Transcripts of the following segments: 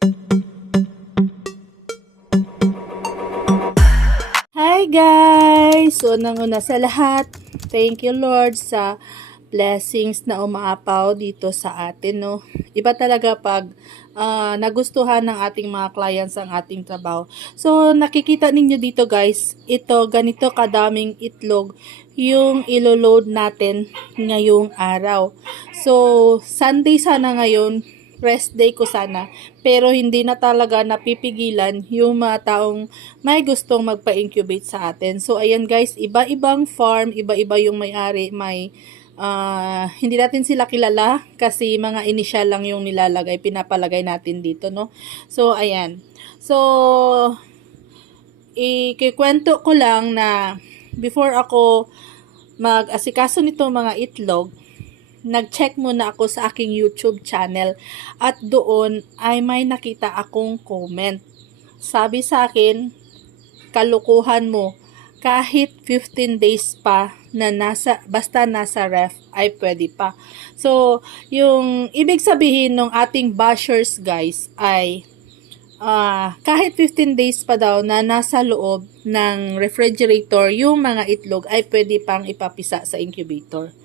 Hi guys! So, unang-una sa lahat, thank you Lord sa blessings na umaapaw dito sa atin, no? Iba talaga pag nagustuhan ng ating mga clients ang ating trabaho. So, nakikita ninyo dito guys, ito, ganito kadaming itlog yung ilo-load natin ngayong araw. So, Sunday sana ngayon, rest day ko sana. Pero hindi na talaga napipigilan yung mga taong may gustong magpa-incubate sa atin. So, ayan guys, iba-ibang farm, iba-iba yung may-ari, hindi natin sila kilala kasi mga initial lang yung nilalagay, pinapalagay natin dito, no? So, ayan. So, ikikwento ko lang na before ako mag-asikaso nito mga itlog, nag-check muna ako sa aking YouTube channel at doon ay may nakita akong comment. Sabi sa akin, kalukuhan mo, kahit 15 days pa na basta nasa ref ay pwede pa. So, yung ibig sabihin ng ating bashers guys ay kahit 15 days pa daw na nasa loob ng refrigerator yung mga itlog ay pwede pang ipapisa sa incubator.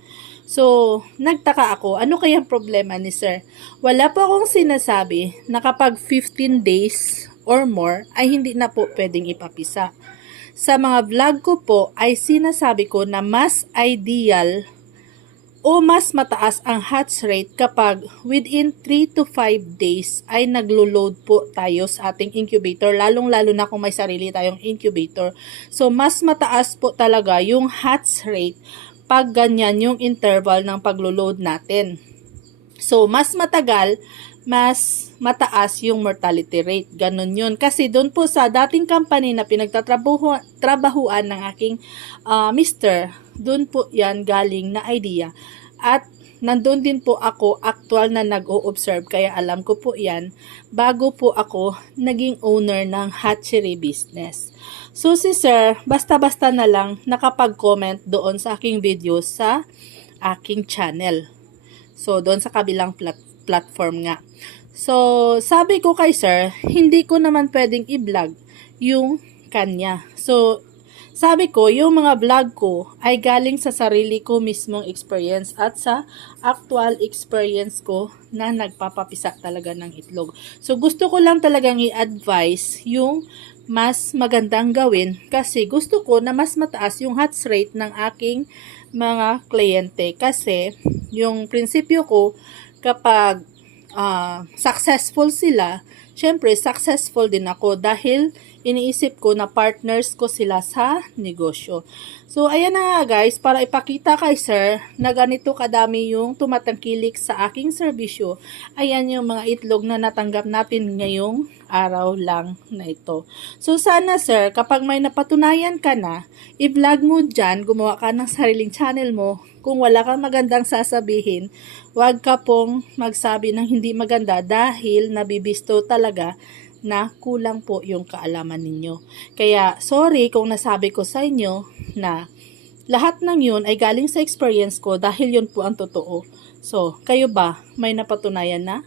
So, nagtaka ako, ano kayang problema ni sir? Wala po akong sinasabi na kapag 15 days or more ay hindi na po pwedeng ipapisa. Sa mga vlog ko po ay sinasabi ko na mas ideal o mas mataas ang hatch rate kapag within 3 to 5 days ay naglo-load po tayo sa ating incubator, lalong-lalo na kung may sarili tayong incubator. So, mas mataas po talaga yung hatch rate pag ganyan yung interval ng paglo-load natin. So, mas matagal, mas mataas yung mortality rate. Ganun yun. Kasi doon po sa dating company na pinagtatrabahuan ng aking mister, doon po yan galing na idea. At nandun din po ako actual na nag-o-observe, kaya alam ko po yan, bago po ako naging owner ng hatchery business. So si sir, basta-basta na lang nakapag-comment doon sa aking video sa aking channel. So doon sa kabilang platform nga. So sabi ko kay sir, hindi ko naman pwedeng i-vlog yung kanya. So sabi ko, yung mga vlog ko ay galing sa sarili ko mismong experience at sa actual experience ko na nagpapapisa talaga ng itlog. So, gusto ko lang talagang i-advise yung mas magandang gawin kasi gusto ko na mas mataas yung hatch rate ng aking mga kliyente. Kasi, yung prinsipyo ko, kapag successful sila, syempre successful din ako dahil iniisip ko na partners ko sila sa negosyo. So, ayan na nga guys, para ipakita kay sir na ganito kadami yung tumatangkilik sa aking serbisyo. Ayan yung mga itlog na natanggap natin ngayong araw lang na ito. So, sana sir, kapag may napatunayan ka na, i-vlog mo dyan, gumawa ka ng sariling channel mo. Kung wala kang magandang sasabihin, huwag ka pong magsabi ng hindi maganda dahil nabibisto talaga na kulang po yung kaalaman ninyo. Kaya, sorry kung nasabi ko sa inyo na lahat ng yun ay galing sa experience ko dahil yun po ang totoo. So, kayo ba? May napatunayan na?